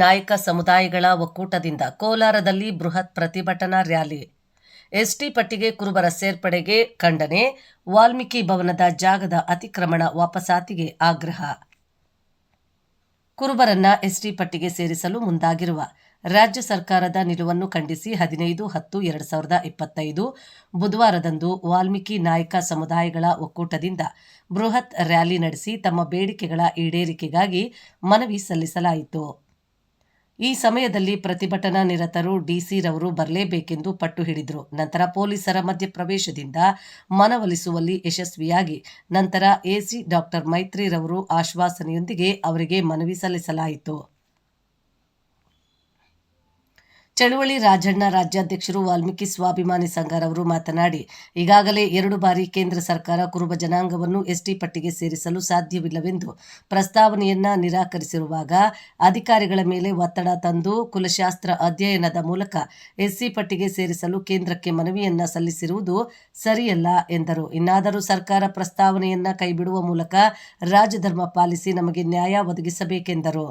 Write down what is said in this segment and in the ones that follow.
ನಾಯಕ ಸಮುದಾಯಗಳ ಒಕ್ಕೂಟದಿಂದ ಕೋಲಾರದಲ್ಲಿ ಬೃಹತ್ ಪ್ರತಿಭಟನಾ ರ್ಯಾಲಿ. ಎಸ್ಟಿ ಪಟ್ಟಿಗೆ ಕುರುಬರ ಸೇರ್ಪಡೆಗೆ ಖಂಡನೆ. ವಾಲ್ಮೀಕಿ ಭವನದ ಜಾಗದ ಅತಿಕ್ರಮಣ ವಾಪಸಾತಿಗೆ ಆಗ್ರಹ. ಕುರುಬರನ್ನ ಎಸ್ಟಿ ಪಟ್ಟಿಗೆ ಸೇರಿಸಲು ಮುಂದಾಗಿರುವ ರಾಜ್ಯ ಸರ್ಕಾರದ ನಿಲುವನ್ನು ಖಂಡಿಸಿ 15/10/2025 ಬುಧವಾರದಂದು ವಾಲ್ಮೀಕಿ ನಾಯಕ ಸಮುದಾಯಗಳ ಒಕ್ಕೂಟದಿಂದ ಬೃಹತ್ ರ್ಯಾಲಿ ನಡೆಸಿ ತಮ್ಮ ಬೇಡಿಕೆಗಳ ಈಡೇರಿಕೆಗಾಗಿ ಮನವಿ ಸಲ್ಲಿಸಲಾಯಿತು. ಈ ಸಮಯದಲ್ಲಿ ಪ್ರತಿಭಟನಾ ನಿರತರು ಡಿಸಿ ರವರು ಬರಲೇಬೇಕೆಂದು ಪಟ್ಟು ಹಿಡಿದರು. ನಂತರ ಪೊಲೀಸರ ಮಧ್ಯಪ್ರವೇಶದಿಂದ ಮನವೊಲಿಸುವಲ್ಲಿ ಯಶಸ್ವಿಯಾಗಿ ನಂತರ ಎಸಿ ಡಾಕ್ಟರ್ ಮೈತ್ರಿ ರವರು ಆಶ್ವಾಸನೆಯೊಂದಿಗೆ ಅವರಿಗೆ ಮನವಿ ಸಲ್ಲಿಸಲಾಯಿತು. ಚಳುವಳಿ ರಾಜಣ್ಣ ರಾಜ್ಯಾಧ್ಯಕ್ಷರು ವಾಲ್ಮೀಕಿ ಸ್ವಾಭಿಮಾನಿ ಸಂಘರವರು ಮಾತನಾಡಿ, ಈಗಾಗಲೇ 2 ಬಾರಿ ಕೇಂದ್ರ ಸರ್ಕಾರ ಕುರುಬ ಜನಾಂಗವನ್ನು ಎಸ್ಟಿ ಪಟ್ಟಿಗೆ ಸೇರಿಸಲು ಸಾಧ್ಯವಿಲ್ಲವೆಂದು ಪ್ರಸ್ತಾವನೆಯನ್ನ ನಿರಾಕರಿಸಿರುವಾಗ ಅಧಿಕಾರಿಗಳ ಮೇಲೆ ಒತ್ತಡ ತಂದು ಕುಲಶಾಸ್ತ್ರ ಅಧ್ಯಯನದ ಮೂಲಕ ಎಸ್ಸಿ ಪಟ್ಟಿಗೆ ಸೇರಿಸಲು ಕೇಂದ್ರಕ್ಕೆ ಮನವಿಯನ್ನ ಸಲ್ಲಿಸಿರುವುದು ಸರಿಯಲ್ಲ ಎಂದರು. ಇನ್ನಾದರೂ ಸರ್ಕಾರ ಪ್ರಸ್ತಾವನೆಯನ್ನ ಕೈಬಿಡುವ ಮೂಲಕ ರಾಜಧರ್ಮ ಪಾಲಿಸಿ ನಮಗೆ ನ್ಯಾಯ ಒದಗಿಸಬೇಕೆಂದರು.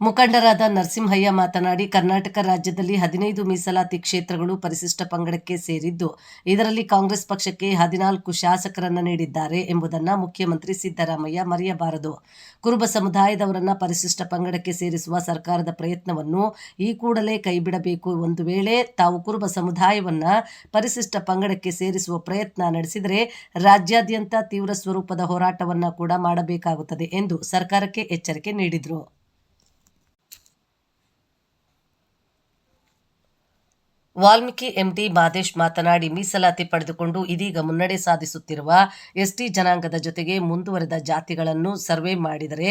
ಮುಖಂಡರಾದ ನರಸಿಂಹಯ್ಯ ಮಾತನಾಡಿ, ಕರ್ನಾಟಕ ರಾಜ್ಯದಲ್ಲಿ 15 ಮೀಸಲಾತಿ ಕ್ಷೇತ್ರಗಳು ಪರಿಶಿಷ್ಟ ಪಂಗಡಕ್ಕೆ ಸೇರಿದ್ದು, ಇದರಲ್ಲಿ ಕಾಂಗ್ರೆಸ್ ಪಕ್ಷಕ್ಕೆ 14 ಶಾಸಕರನ್ನ ನೀಡಿದ್ದಾರೆ ಎಂಬುದನ್ನು ಮುಖ್ಯಮಂತ್ರಿ ಸಿದ್ದರಾಮಯ್ಯ ಮರೆಯಬಾರದು. ಕುರುಬ ಸಮುದಾಯದವರನ್ನ ಪರಿಶಿಷ್ಟ ಪಂಗಡಕ್ಕೆ ಸೇರಿಸುವ ಸರ್ಕಾರದ ಪ್ರಯತ್ನವನ್ನು ಈ ಕೂಡಲೇ ಕೈಬಿಡಬೇಕು. ಒಂದು ವೇಳೆ ತಾವು ಕುರುಬ ಸಮುದಾಯವನ್ನ ಪರಿಶಿಷ್ಟ ಪಂಗಡಕ್ಕೆ ಸೇರಿಸುವ ಪ್ರಯತ್ನ ನಡೆಸಿದರೆ ರಾಜ್ಯಾದ್ಯಂತ ತೀವ್ರ ಸ್ವರೂಪದ ಹೋರಾಟವನ್ನ ಕೂಡ ಮಾಡಬೇಕಾಗುತ್ತದೆ ಎಂದು ಸರ್ಕಾರಕ್ಕೆ ಎಚ್ಚರಿಕೆ ನೀಡಿದರು. ವಾಲ್ಮೀಕಿ ಎಂಡಿ ಮಾದೇಶ್ ಮಾತನಾಡಿ, ಮೀಸಲಾತಿ ಪಡೆದುಕೊಂಡು ಇದೀಗ ಮುನ್ನಡೆ ಸಾಧಿಸುತ್ತಿರುವ ಎಸ್ಟಿ ಜನಾಂಗದ ಜೊತೆಗೆ ಮುಂದುವರೆದ ಜಾತಿಗಳನ್ನು ಸರ್ವೆ ಮಾಡಿದರೆ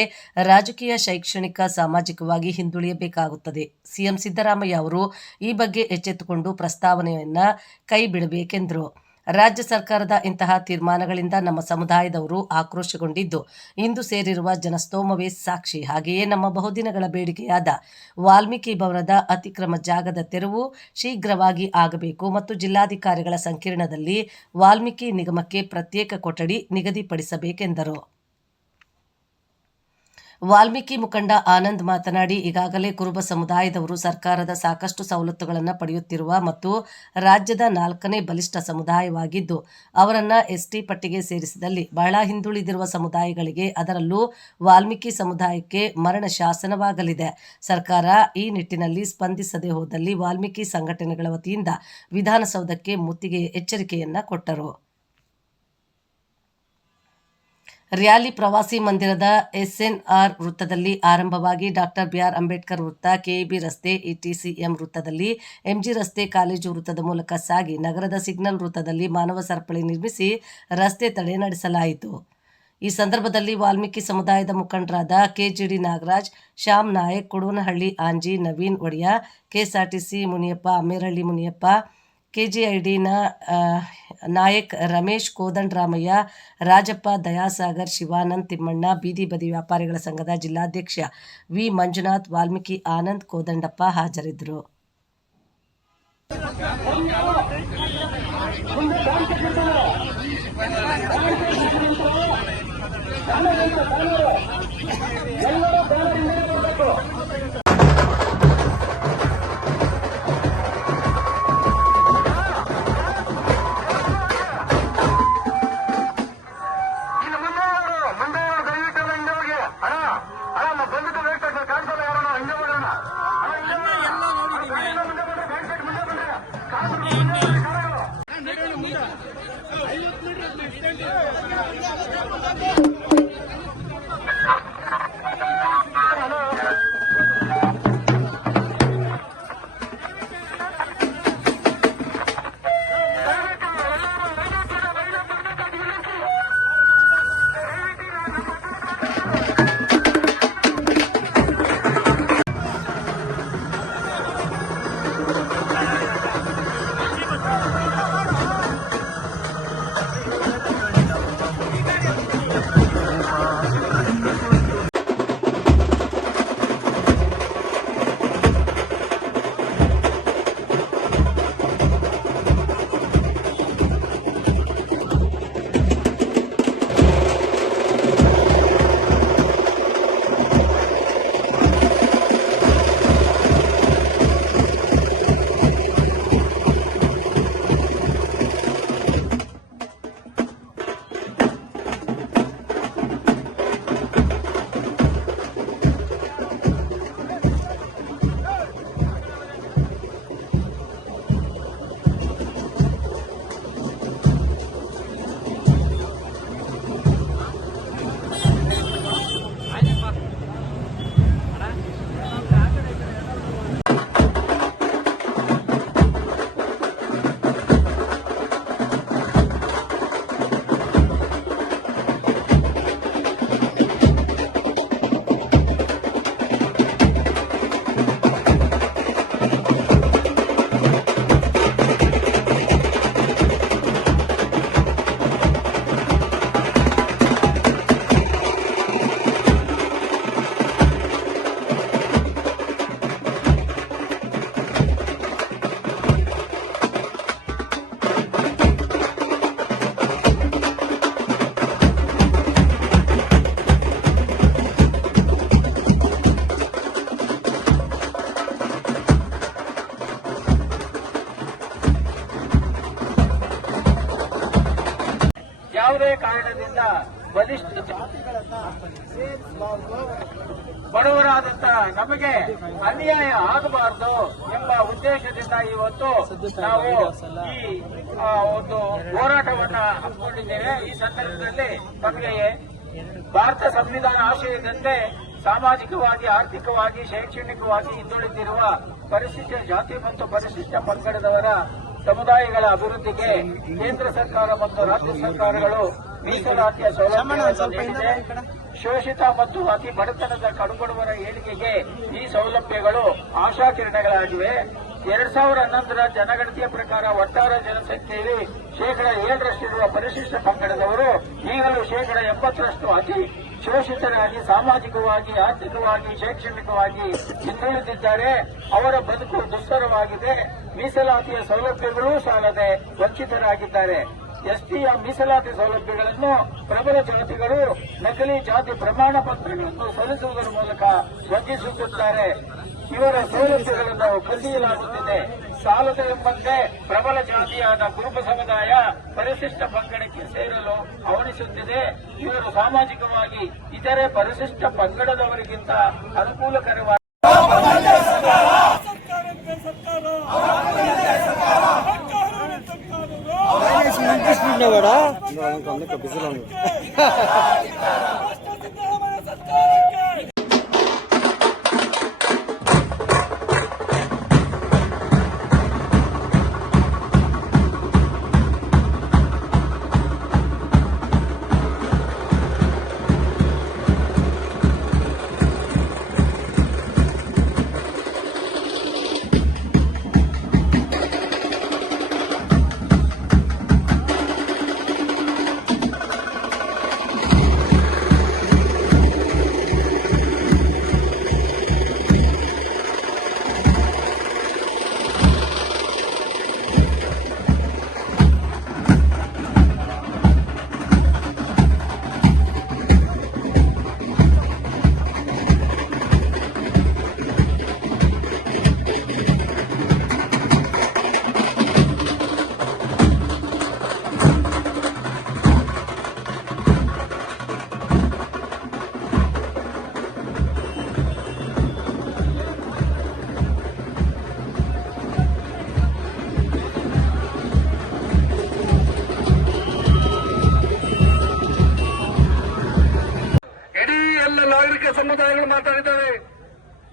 ರಾಜಕೀಯ, ಶೈಕ್ಷಣಿಕ, ಸಾಮಾಜಿಕವಾಗಿ ಹಿಂದುಳಿಯಬೇಕಾಗುತ್ತದೆ. ಸಿಎಂ ಸಿದ್ದರಾಮಯ್ಯ ಅವರು ಈ ಬಗ್ಗೆ ಎಚ್ಚೆತ್ತುಕೊಂಡು ಪ್ರಸ್ತಾವನೆಯನ್ನ ಕೈ ಬಿಡಬೇಕೆಂದರು. ರಾಜ್ಯ ಸರ್ಕಾರದ ಇಂತಹ ತೀರ್ಮಾನಗಳಿಂದ ನಮ್ಮ ಸಮುದಾಯದವರು ಆಕ್ರೋಶಗೊಂಡಿದ್ದು, ಇಂದು ಸೇರಿರುವ ಜನಸ್ತೋಮವೇ ಸಾಕ್ಷಿ. ಹಾಗೆಯೇ ನಮ್ಮ ಬಹುದಿನಗಳ ಬೇಡಿಕೆಯಾದ ವಾಲ್ಮೀಕಿ ಭವನದ ಅತಿಕ್ರಮ ಜಾಗದ ತೆರವು ಶೀಘ್ರವಾಗಿ ಆಗಬೇಕು ಮತ್ತು ಜಿಲ್ಲಾಧಿಕಾರಿಗಳ ಸಂಕೀರ್ಣದಲ್ಲಿ ವಾಲ್ಮೀಕಿ ನಿಗಮಕ್ಕೆ ಪ್ರತ್ಯೇಕ ಕೊಠಡಿ ನಿಗದಿಪಡಿಸಬೇಕೆಂದರು. ವಾಲ್ಮೀಕಿ ಮುಖಂಡ ಆನಂದ್ ಮಾತನಾಡಿ, ಈಗಾಗಲೇ ಕುರುಬ ಸಮುದಾಯದವರು ಸರ್ಕಾರದ ಸಾಕಷ್ಟು ಸವಲತ್ತುಗಳನ್ನು ಪಡೆಯುತ್ತಿರುವ ಮತ್ತು ರಾಜ್ಯದ 4ನೇ ಬಲಿಷ್ಠ ಸಮುದಾಯವಾಗಿದ್ದು, ಅವರನ್ನ ಎಸ್ಟಿ ಪಟ್ಟಿಗೆ ಸೇರಿಸಿದಲ್ಲಿ ಬಹಳ ಹಿಂದುಳಿದಿರುವ ಸಮುದಾಯಗಳಿಗೆ, ಅದರಲ್ಲೂ ವಾಲ್ಮೀಕಿ ಸಮುದಾಯಕ್ಕೆ ಮರಣ ಶಾಸನವಾಗಲಿದೆ. ಸರ್ಕಾರ ಈ ನಿಟ್ಟಿನಲ್ಲಿ ಸ್ಪಂದಿಸದೆ ಹೋದಲ್ಲಿ ವಾಲ್ಮೀಕಿ ಸಂಘಟನೆಗಳ ವತಿಯಿಂದ ವಿಧಾನಸೌಧಕ್ಕೆ ಮುತ್ತಿಗೆ ಎಚ್ಚರಿಕೆಯನ್ನ ಕೊಟ್ಟರು. ರ್ಯಾಲಿ ಪ್ರವಾಸಿ ಮಂದಿರದ ಎಸ್ಎನ್ಆರ್ ವೃತ್ತದಲ್ಲಿ ಆರಂಭವಾಗಿ ಡಾಕ್ಟರ್ ಬಿಆರ್ ಅಂಬೇಡ್ಕರ್ ವೃತ್ತ, ಕೆಇಬಿ ರಸ್ತೆ, ಇಟಿಸಿಎಂ ವೃತ್ತದಲ್ಲಿ, ಎಂಜಿ ರಸ್ತೆ, ಕಾಲೇಜು ವೃತ್ತದ ಮೂಲಕ ಸಾಗಿ ನಗರದ ಸಿಗ್ನಲ್ ವೃತ್ತದಲ್ಲಿ ಮಾನವ ಸರಪಳಿ ನಿರ್ಮಿಸಿ ರಸ್ತೆ ತಡೆ ನಡೆಸಲಾಯಿತು. ಈ ಸಂದರ್ಭದಲ್ಲಿ ವಾಲ್ಮೀಕಿ ಸಮುದಾಯದ ಮುಖಂಡರಾದ ಕೆಜಿಡಿ ನಾಗರಾಜ್, ಶ್ಯಾಮ್ ನಾಯಕ್, ಕೊಡೋನಹಳ್ಳಿ ಆಂಜಿ, ನವೀನ್ ಒಡೆಯ, ಕೆಎಸ್ಆರ್ಟಿಸಿ ಮುನಿಯಪ್ಪ, ಅಮ್ಮೇರಹಳ್ಳಿ ಮುನಿಯಪ್ಪ, ಕೆಜಿಐಡಿ ನಾಯಕ್, ರಮೇಶ್, ಕೋದಂಡರಾಮಯ್ಯ, ರಾಜಪ್ಪ, ದಯಾಸಾಗರ್, ಶಿವಾನಂದ್, ತಿಮ್ಮಣ್ಣ, ಬೀದಿ ಬದಿ ವ್ಯಾಪಾರಿಗಳ ಸಂಘದ ಜಿಲ್ಲಾಧ್ಯಕ್ಷ ವಿ ಮಂಜುನಾಥ್, ವಾಲ್ಮೀಕಿ ಆನಂದ್, ಕೋದಂಡಪ್ಪ ಹಾಜರಿದ್ದರು. ಯಾವುದೇ ಕಾರಣದಿಂದ ಬಲಿಷ್ಠ ಬಡವರಾದಂತ ನಮಗೆ ಅನ್ಯಾಯ ಆಗಬಾರದು ಎಂಬ ಉದ್ದೇಶದಿಂದ ಇವತ್ತು ನಾವು ಈ ಒಂದು ಹೋರಾಟವನ್ನ ಹಮ್ಮಿಕೊಂಡಿದ್ದೇವೆ. ಈ ಸಂದರ್ಭದಲ್ಲಿ ನಮಗೆ ಭಾರತ ಸಂವಿಧಾನ ಆಶಯದಂತೆ ಸಾಮಾಜಿಕವಾಗಿ, ಆರ್ಥಿಕವಾಗಿ, ಶೈಕ್ಷಣಿಕವಾಗಿ ಹಿಂದುಳಿದಿರುವ ಪರಿಶಿಷ್ಟ ಜಾತಿ ಮತ್ತು ಪರಿಶಿಷ್ಟ ಪಂಗಡದವರ ಸಮುದಾಯಗಳ ಅಭಿವೃದ್ಧಿಗೆ ಕೇಂದ್ರ ಸರ್ಕಾರ ಮತ್ತು ರಾಜ್ಯ ಸರ್ಕಾರಗಳು ಮೀಸಲಾತಿಯ ಸೌಲಭ್ಯವನ್ನು ನೀಡಿದೆ. ಶೋಷಿತ ಮತ್ತು ಅತಿ ಬಡತನದ ಕಡುಬಡವರ ಏಳಿಗೆಗೆ ಈ ಸೌಲಭ್ಯಗಳು ಆಶಾಕಿರಣಗಳಾಗಿವೆ. 2011ರ ಜನಗಣತಿಯ ಪ್ರಕಾರ ಒಟ್ಟಾರೆ ಜನಸಂಖ್ಯೆಯಲ್ಲಿ 7% ಪರಿಶಿಷ್ಟ ಪಂಗಡದವರು ಈಗಲೂ 80% ಅತಿ ಶೋಷಿತರಾಗಿ ಸಾಮಾಜಿಕವಾಗಿ, ಆರ್ಥಿಕವಾಗಿ, ಶೈಕ್ಷಣಿಕವಾಗಿ ಹಿಂದುಳಿದಿದ್ದಾರೆ. ಅವರ ಬದುಕು ದುಸ್ತರವಾಗಿದೆ. ಮೀಸಲಾತಿಯ ಸೌಲಭ್ಯಗಳೂ ಸಾಲದೆ ವಂಚಿತರಾಗಿದ್ದಾರೆ. ಎಸ್ಟಿಯ ಮೀಸಲಾತಿ ಸೌಲಭ್ಯಗಳನ್ನು ಪ್ರಬಲ ಜಾತಿಗಳು ನಕಲಿ ಜಾತಿ ಪ್ರಮಾಣ ಪತ್ರಗಳನ್ನು ಸಲ್ಲಿಸುವುದರ ಮೂಲಕ ವಂಚಿಸುತ್ತಿದ್ದಾರೆ. ಇವರ ಸೌಲಭ್ಯಗಳನ್ನು ಕಸಿಯಲಾಗುತ್ತಿದೆ. ಸಾಲದ ಎಂಬಂತೆ ಪ್ರಬಲ ಜಾತಿಯಾದ ಕುರುಬ ಸಮುದಾಯ ಪರಿಶಿಷ್ಟ ಪಂಗಡಕ್ಕೆ ಸೇರಲು ಹವಣಿಸುತ್ತಿದೆ. ಇವರು ಸಾಮಾಜಿಕವಾಗಿ ಇತರೆ ಪರಿಶಿಷ್ಟ ಪಂಗಡದವರಿಗಿಂತ ಅನುಕೂಲಕರವಾಗಿ ಸಮುದಾಯಗಳು ಮಾತಾಡಿದ್ದಾವೆ.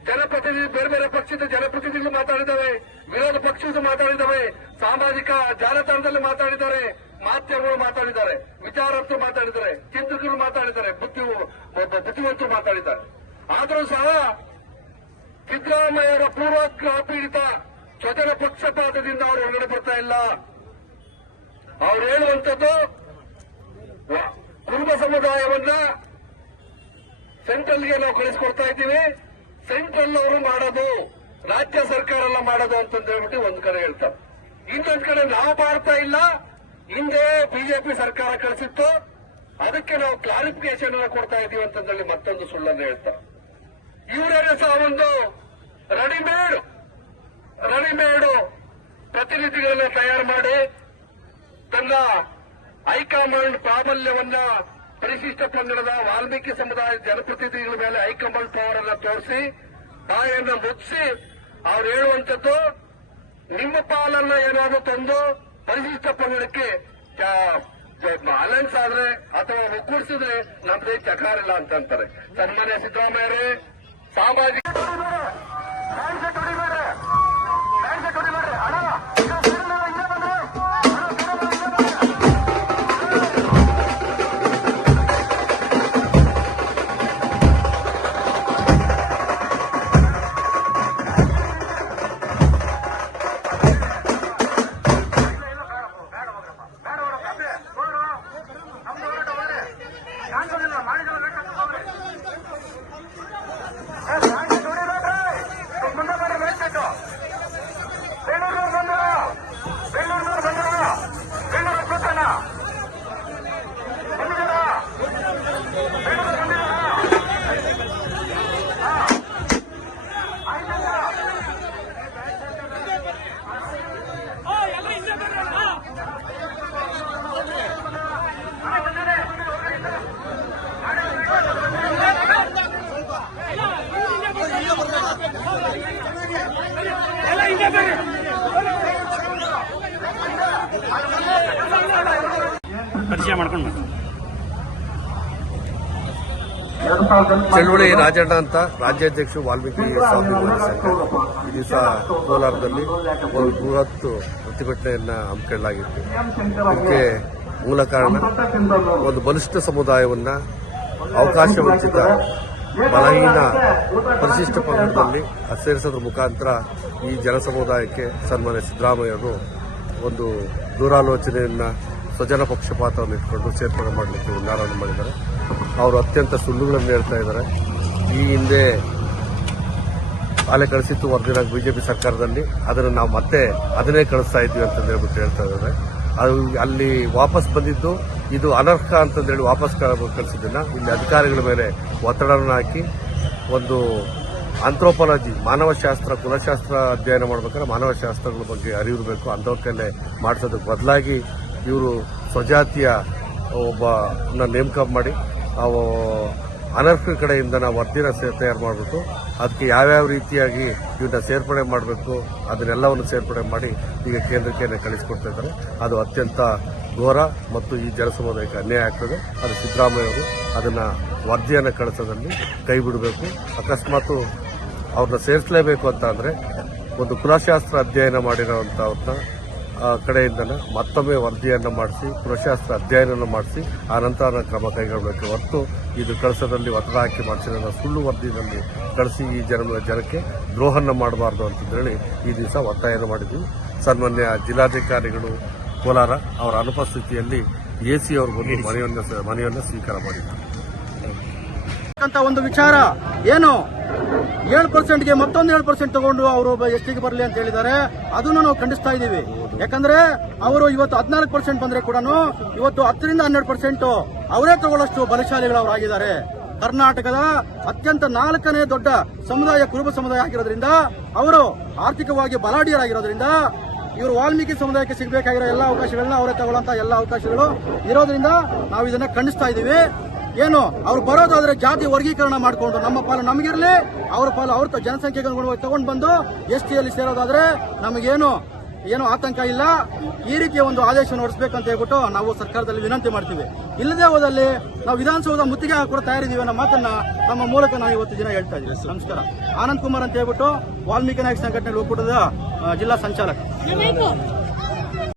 ಜನಪ್ರತಿನಿಧಿ ಬೇರೆ ಬೇರೆ ಪಕ್ಷದ ಜನಪ್ರತಿನಿಧಿಗಳು ಮಾತಾಡಿದ್ದಾವೆ. ವಿರೋಧ ಪಕ್ಷದ ಮಾತಾಡಿದ್ದಾವೆ. ಸಾಮಾಜಿಕ ಜಾಲತಾಣದಲ್ಲಿ ಮಾತಾಡಿದ್ದಾರೆ. ಮಾಧ್ಯಮಗಳು ಮಾತಾಡಿದ್ದಾರೆ. ವಿಚಾರವಂತರು ಮಾತಾಡಿದ್ದಾರೆ. ಚಿಂತಕರು ಮಾತಾಡಿದ್ದಾರೆ. ಬುದ್ಧಿವಂತರು ಮಾತಾಡಿದ್ದಾರೆ. ಆದರೂ ಸಹ ಸಿದ್ದರಾಮಯ್ಯರ ಪೂರ್ವಾಗ್ರಹ ಪೀಡಿತ ಸ್ವಜನ ಪಕ್ಷಪಾತದಿಂದ ಅವರು ಹೊರಗಡೆ ಬರ್ತಾ ಇಲ್ಲ. ಅವ್ರು ಹೇಳುವಂಥದ್ದು ಕುರುಬ ಸಮುದಾಯವನ್ನ ಸೆಂಟ್ರಲ್ಗೆ ನಾವು ಕಳಿಸ್ಕೊಡ್ತಾ ಇದ್ದೀವಿ. ಸೆಂಟ್ರಲ್ ಅವರು ಮಾಡೋದು, ರಾಜ್ಯ ಸರ್ಕಾರ ಎಲ್ಲ ಮಾಡೋದು ಅಂತಂದು ಹೇಳ್ಬಿಟ್ಟು ಒಂದ್ ಕಡೆ ಹೇಳ್ತಾರೆ. ಇನ್ನೊಂದ್ ಕಡೆ ನಾವು ಮಾಡ್ತಾ ಇಲ್ಲ. ಹಿಂದೆ ಬಿಜೆಪಿ ಸರ್ಕಾರ ಕಳಿಸಿತ್ತು, ಅದಕ್ಕೆ ನಾವು ಕ್ಲಾರಿಫಿಕೇಶನ್ ಕೊಡ್ತಾ ಇದೀವಿ ಅಂತಂದೇಳಿ ಮತ್ತೊಂದು ಸುಳ್ಳನ್ನು ಹೇಳ್ತಾರೆ. ಇವರೇ ಸಹ ಒಂದು ರೆಡಿಮೇಡ್ ಪ್ರತಿನಿಧಿಗಳನ್ನು ತಯಾರು ಮಾಡಿ ತನ್ನ ಹೈಕಮಾಂಡ್ ಪ್ರಾಬಲ್ಯವನ್ನ ಪರಿಶಿಷ್ಟ ಪಂಗಡದ ವಾಲ್ಮೀಕಿ ಸಮುದಾಯದ ಜನಪ್ರತಿನಿಧಿಗಳ ಮೇಲೆ ಹೈಕಮಾಂಡ್ ಪವರ್ ಅನ್ನ ತೋರಿಸಿ ಬಾಯನ್ನ ಮುಚ್ಚಿಸಿ ಅವ್ರು ಹೇಳುವಂಥದ್ದು ನಿಮ್ಮ ಪಾಲನ್ನ ಏನಾದರೂ ತಂದು ಪರಿಶಿಷ್ಟ ಪಂಗಡಕ್ಕೆ ಅಲೈನ್ಸ್ ಆದ್ರೆ ಅಥವಾ ಒಗ್ಗೂಡಿಸಿದ್ರೆ ನಮ್ದೇ ಚಕಾರಿಲ್ಲ ಅಂತಂತಾರೆ. ಸನ್ಮಾನ್ಯ ಸಿದ್ದರಾಮಯ್ಯರೇ, ಸಾಮಾಜಿಕ ವಿಷಯ ಮಾಡ್ಕೊಂಡು ಚಳುವಳಿ ರಾಜಣ್ಣ ಅಂತ ರಾಜ್ಯಾಧ್ಯಕ್ಷರು ವಾಲ್ಮೀಕಿ ಸ್ವಾಭಿಮಾನಿ ಸಂಘ ಈ ದಿವಸ ಕೋಲಾರದಲ್ಲಿ ಒಂದು ಬೃಹತ್ ಪ್ರತಿಭಟನೆಯನ್ನ ಹಮ್ಮಿಕೊಳ್ಳಲಾಗಿತ್ತು. ಇದಕ್ಕೆ ಮೂಲ ಕಾರಣ ಒಂದು ಬಲಿಷ್ಠ ಸಮುದಾಯವನ್ನ ಅವಕಾಶ ವಂಚಿತ ಬಲಹೀನ ಪರಿಶಿಷ್ಟ ಪಂಗಡದಲ್ಲಿ ಸೇರಿಸೋದ್ರ ಮುಖಾಂತರ ಈ ಜನಸಮುದಾಯಕ್ಕೆ ಸನ್ಮಾನ್ಯ ಸಿದ್ದರಾಮಯ್ಯರು ಒಂದು ದೂರಾಲೋಚನೆಯನ್ನ ಸ್ವಜನ ಪಕ್ಷಪಾತವನ್ನು ಇಟ್ಕೊಂಡು ಸೇರ್ಪಡೆ ಮಾಡಲಿಕ್ಕೆ ನಿರ್ಧಾರವನ್ನು ಮಾಡಿದ್ದಾರೆ. ಅವರು ಅತ್ಯಂತ ಸುಳ್ಳುಗಳನ್ನು ಹೇಳ್ತಾ ಇದ್ದಾರೆ. ಈ ಹಿಂದೆ ಅಲೆ ಕಳಿಸಿತ್ತು ವರದಿನ ಬಿಜೆಪಿ ಸರ್ಕಾರದಲ್ಲಿ, ಅದನ್ನು ನಾವು ಮತ್ತೆ ಅದನ್ನೇ ಕಳಿಸ್ತಾ ಇದ್ವಿ ಅಂತ ಹೇಳ್ಬಿಟ್ಟು ಹೇಳ್ತಾ ಇದ್ದಾರೆ. ಅದು ಅಲ್ಲಿ ವಾಪಸ್ ಬಂದಿದ್ದು ಇದು ಅನರ್ಹ ಅಂತಂದೇಳಿ ವಾಪಸ್ ಕಳಿಸಿದ್ದನ್ನ ಇಲ್ಲಿ ಅಧಿಕಾರಿಗಳ ಮೇಲೆ ಒತ್ತಡವನ್ನು ಹಾಕಿ ಒಂದು ಆಂಥ್ರೋಪಾಲಜಿ ಮಾನವಶಾಸ್ತ್ರ ಕುಲಶಾಸ್ತ್ರ ಅಧ್ಯಯನ ಮಾಡಬೇಕಾದ್ರೆ ಮಾನವಶಾಸ್ತ್ರಗಳ ಬಗ್ಗೆ ಅರಿವು ಇರಬೇಕು, ಅಂಥವ್ರ ಕೈಲೇ ಮಾಡಿಸೋದಕ್ಕೆ ಬದಲಾಗಿ ಇವರು ಸ್ವಜಾತಿಯ ಒಬ್ಬನ ನೇಮಕ ಮಾಡಿ ಅನರ್ಹ ಕಡೆಯಿಂದ ನಾವು ವರದಿನ ತಯಾರು ಮಾಡಬೇಕು. ಅದಕ್ಕೆ ಯಾವ್ಯಾವ ರೀತಿಯಾಗಿ ಇವನ್ನ ಸೇರ್ಪಡೆ ಮಾಡಬೇಕು ಅದನ್ನೆಲ್ಲವನ್ನು ಸೇರ್ಪಡೆ ಮಾಡಿ ಈಗ ಕೇಂದ್ರಕ್ಕೆ ಕಳಿಸಿಕೊಡ್ತಾ ಇದ್ದಾರೆ. ಅದು ಅತ್ಯಂತ ಘೋರ ಮತ್ತು ಈ ಜನಸಮುದಾಯಕ್ಕೆ ಅನ್ಯಾಯ ಆಗ್ತದೆ. ಅದು ಸಿದ್ದರಾಮಯ್ಯವರು ಅದನ್ನು ವರದಿಯನ್ನು ಕಳಿಸೋದಲ್ಲಿ ಕೈ ಬಿಡಬೇಕು. ಅಕಸ್ಮಾತ್ ಅವ್ರನ್ನ ಸೇರಿಸಲೇಬೇಕು ಅಂತ ಅಂದರೆ ಒಂದು ಕುಲಶಾಸ್ತ್ರ ಅಧ್ಯಯನ ಮಾಡಿರೋವಂಥವ್ರನ್ನ ಕಡೆಯಿಂದ ಮತ್ತೊಮ್ಮೆ ವರದಿಯನ್ನು ಮಾಡಿಸಿ ಕುಲಶಾಸ್ತ್ರ ಅಧ್ಯಯನ ಮಾಡಿಸಿ ಆ ನಂತರ ಕ್ರಮ ಕೈಗೊಳ್ಳಬೇಕು ಹೊರತು ಇದು ಕಳಿಸೋದಲ್ಲಿ ಒತ್ತಡ ಹಾಕಿ ಮಾಡಿಸಿದ ಸುಳ್ಳು ವರದಿನಲ್ಲಿ ಕಳಿಸಿ ಈ ಜನಕ್ಕೆ ದ್ರೋಹನ ಮಾಡಬಾರ್ದು ಅಂತಂದೇಳಿ ಈ ದಿವಸ ಒತ್ತಾಯ ಮಾಡಿದ್ವಿ. ಸನ್ಮಾನ್ಯ ಜಿಲ್ಲಾಧಿಕಾರಿಗಳು ಕೋಲಾರ ಅವರ ಅನುಪಸ್ಥಿತಿಯಲ್ಲಿ ಎಸಿ ಅವರು ಬಂದು ಮನೆಯನ್ನು ಸ್ವೀಕಾರ ಮಾಡಿದ್ದಾರೆ. ಒಂದು ವಿಚಾರ ಏನು 7%ಗೆ ಮತ್ತೊಂದು 7% ತಗೊಂಡು ಅವರು ಎಸ್ಟಿಗೆ ಬರಲಿ ಅಂತ ಹೇಳಿದ್ದಾರೆ. ಅದನ್ನು ನಾವು ಖಂಡಿಸ್ತಾ ಇದ್ದೀವಿ. ಯಾಕಂದ್ರೆ ಅವರು ಇವತ್ತು 14% ಬಂದ್ರೆ ಕೂಡ ಇವತ್ತು 10ರಿಂದ 12% ಅವರೇ ತಗೊಳ್ಳಷ್ಟು ಬಲಶಾಲಿಗಳವರಾಗಿದ್ದಾರೆ. ಕರ್ನಾಟಕದ ಅತ್ಯಂತ 4ನೇ ದೊಡ್ಡ ಸಮುದಾಯ ಕುರುಬ ಸಮುದಾಯ ಆಗಿರೋದ್ರಿಂದ ಅವರು ಆರ್ಥಿಕವಾಗಿ ಬಲಾಢ್ಯರಾಗಿರೋದ್ರಿಂದ ಇವರು ವಾಲ್ಮೀಕಿ ಸಮುದಾಯಕ್ಕೆ ಸಿಗಬೇಕಾಗಿರೋ ಎಲ್ಲ ಅವಕಾಶಗಳನ್ನ ಅವರೇ ತಗೊಳ್ಳಂತ ಎಲ್ಲ ಅವಕಾಶಗಳು ಇರೋದ್ರಿಂದ ನಾವು ಇದನ್ನ ಖಂಡಿಸ್ತಾ ಇದ್ದೀವಿ. ಏನು ಅವ್ರು ಬರೋದಾದ್ರೆ ಜಾತಿ ವರ್ಗೀಕರಣ ಮಾಡಿಕೊಂಡು ನಮ್ಮ ಪಾಲು ನಮಗಿರಲಿ, ಅವ್ರ ಪಾಲು ಅವ್ರ ಜನಸಂಖ್ಯೆಗೆ ಅನುಗುಣವಾಗಿ ತಗೊಂಡು ಬಂದು ಎಸ್ಟಿಯಲ್ಲಿ ಸೇರೋದಾದ್ರೆ ನಮಗೇನು ಆತಂಕ ಇಲ್ಲ. ಈ ರೀತಿಯ ಒಂದು ಆದೇಶವನ್ನು ಹೊರಡಿಸಬೇಕಂತ ಹೇಳ್ಬಿಟ್ಟು ನಾವು ಸರ್ಕಾರದಲ್ಲಿ ವಿನಂತಿ ಮಾಡ್ತೀವಿ. ಇಲ್ಲದೆ ಹೋದಲ್ಲಿ ನಾವು ವಿಧಾನಸೌಧ ಮುತ್ತಿಗೆ ಕೂಡ ತಯಾರಿದ್ದೀವಿ ಅನ್ನೋ ಮಾತನ್ನ ನಮ್ಮ ಮೂಲಕ ನಾವು ಇವತ್ತು ದಿನ ಹೇಳ್ತಾ ಇದ್ದೀವಿ. ನಮಸ್ಕಾರ. ಆನಂದ್ ಕುಮಾರ್ ಅಂತ ಹೇಳ್ಬಿಟ್ಟು ವಾಲ್ಮೀಕಿ ನಾಯಕ ಸಂಘಟನೆ ಒಕ್ಕೂಟದ ಜಿಲ್ಲಾ ಸಂಚಾಲಕ.